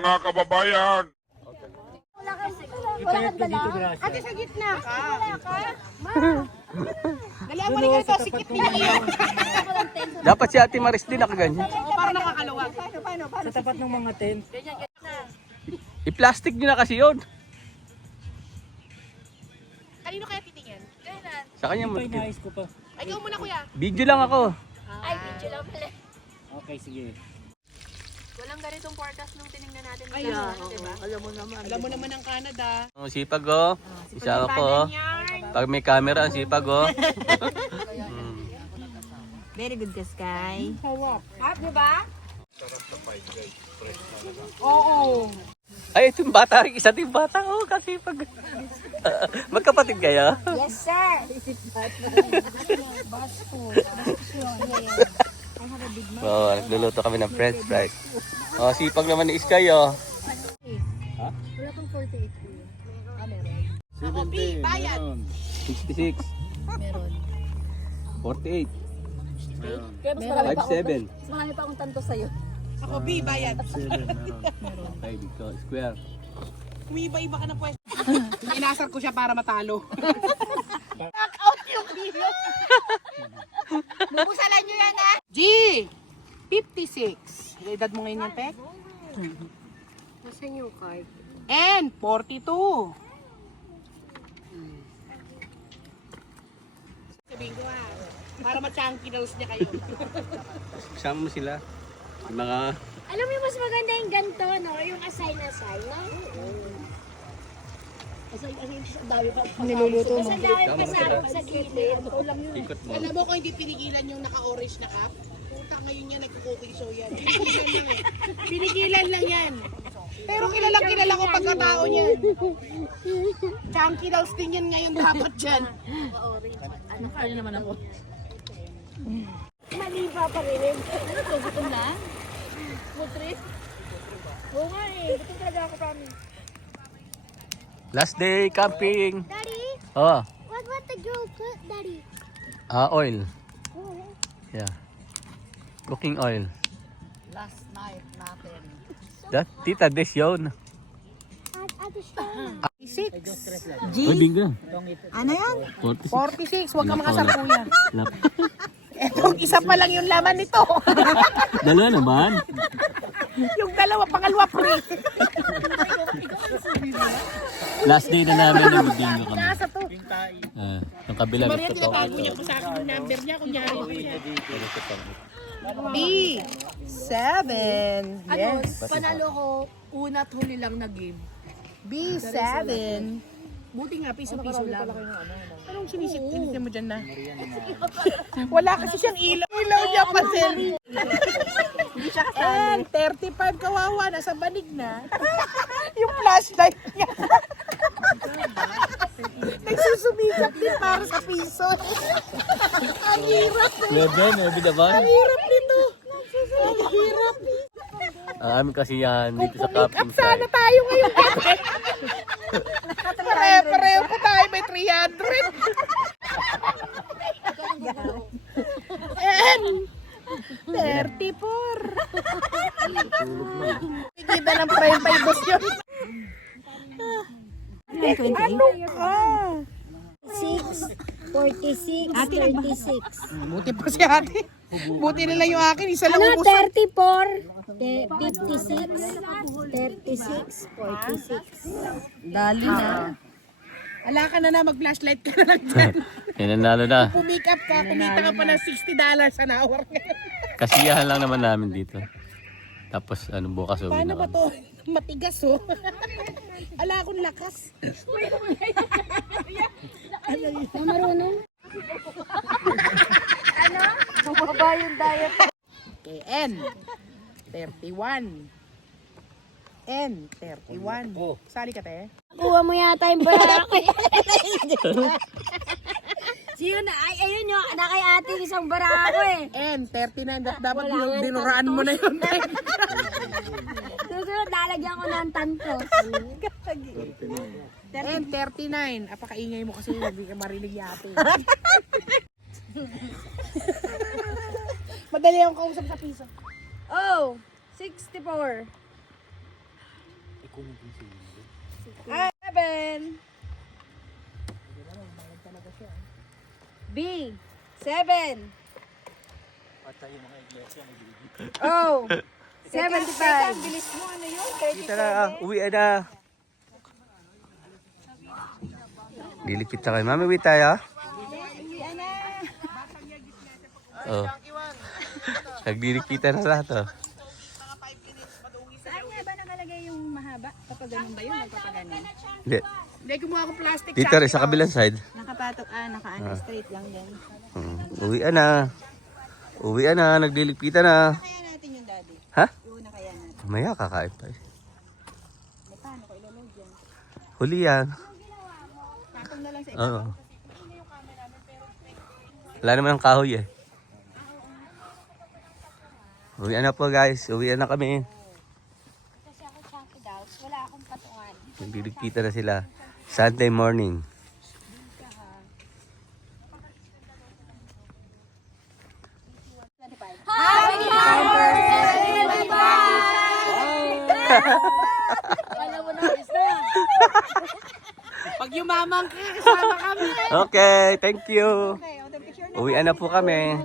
Mga kababayan, Wala kang dala. Ate, sa gitna ka. Wala ka. Ma. Dali ang balik ito. Sikit niya yan. Dapat si Ate Maris din nakaganyan. Parang nakakaluwag. Paano? Sa tapat ng mga tent. I-plastic nyo na kasi yun. Kanino kaya titingin? Kailan? Sa kanya mo. Ito inayos ko pa. Ay, ikaw muna kuya. Video lang ako. Ay, video lang pala. Okay, sige. Walang ganitong forecast nung tinignan natin. Ay, diba? Alam mo naman ang Canada. Ang sipag oh. Isa ako oh. Pag may camera, ang sipag oh. Very good ka, Sky. Di ba? Ay, ito yung bata. Isa ito yung bata. Oh, kasi pag... Magkapatid kayo? Yes, sir. Oo, nagluluto kami ng french fries. Oh, sipag naman ni Sky oh. Wala kang 48. Ako, B, bayad. 66. Meron. 48. Kaya mas marami pa 57. mas marami pa akong tanto sa'yo. Ako, B, bayad. 5 ito, square. Umiiba-iba ka na pwes. Inasar ko siya para matalo. Bubusalan nyo yan, ha? G! 56. Edad mo ngayon yan, Tek? Nasaan yung card? N! 42. Sabihin ko, ha? Para ma-chunky nose niya kayo. Kasama mo sila. Yung mga... Alam mo yung mas maganda yung ganito, no? Yung assign, no? Niluluto mo. Kasi ang dami pasarap sa gilid. Ikot mo. Alam mo kung hindi pinigilan yung naka-orange na cup, puta ngayon yan, nagko-cooking show yan. Pinigilan lang eh. Pinigilan lang yan. Pero kilala ko pagkatao niyan. Chunky daw din yan ngayon dapat dyan. Ano naman ako? Mali pa pa rin. Gutom na? Putris? Oo nga eh. Gusto talaga ako promise. Last day camping. Daddy, Oh, what the girl put, Daddy? oil. Yeah. Cooking oil. Last night natin. That, tita, this yun. At the store. 46. Uy, bingo. Ano yan? 46. 46. Huwag ka makasar kuya. Lap. Etong isa pa lang yung laman nito. Dalawa naman. Yung dalawa, pangalawa pre. Last day na namin yung bingo kami. Nasa to. Yung kabila. Maria, gusto ko. tinatago niya pa sa akin yung number niya. Kunyari ko yan. B. 7. Ano, panalo ko, una't huli lang na game. B7. Buti nga, piso-piso lang. Anong sinisit-sinit mo dyan na? Wala kasi siyang ilaw. Ilaw niya pa, Sel. And 35 kawawa, nasa banig na. Yung flashlight niya. Nagsusumikap din para sa piso. Ang hirap. Lodon, maybe naman. Ang hirap nito. Ang hirap. Ang amin kasi yan dito sa Make up camping sana site. tayo ngayon. Pareho po tayo may 300. And 34. Kita ng frame pa ibos yun. Ano ka? 6, 46, 36. Buti pa si ate. Buti nila yung akin. Isa lang Ano, ubos. 34, 56, 36, 46. Dali na. Ala ka na mag-flashlight ka na lang dyan. Nanalo na. Pumake up ka, kumita ka pa ng $60 an hour. Kasiyahan lang naman namin dito. Tapos ano bukas uwi Paano na ba kami. to? Matigas oh. Ala akong lakas. Marunong? Bumaba yung diet. Okay, N. 31. N. 31. Sali ka, te. Kuha mo yata yung barako. Sino na? Ay, ayun yung nakay ate isang barako eh. N. 39. Dapat Wala nga dinuraan mo na yun. Susunod, lalagyan ko ng tanto. N. 39. Apakaingay mo kasi hindi ka marinig yate. Madali akong kausap sa piso. Oh, 64. Seven. B. 7. Oh. 75. Bilis mo, ano yun? Kita na, uwi na. Dilikit na kayo. Mami, uwi tayo. Oh. Nagdilikita na lahat, oh. Saan nga ba nakalagay yung mahaba? Kapag ganun ba yun? Nagpapaganon? Hindi. Hindi, kumuha ko plastic. Dito rin, sa kabilang side. Nakapatok, naka-ano, straight lang din. Uwi na. Uwi na, nagdilikita na. Kaya natin yung daddy. Ha? Iuna kaya natin. Maya, kakain pa eh. Paano ko ilalog dyan? Huli yan. Patong na lang sa Oo. Wala naman ang kahoy eh. Uwi na po guys. Uwi na kami. Kasi ako chunky daw. Wala akong patungan. Nagdilikita na sila. Sunday morning. Alam mo na, isa. Pag yumamang ka, kasama kami. Okay, thank you. Okay, o, the picture na. Uwi na po kami.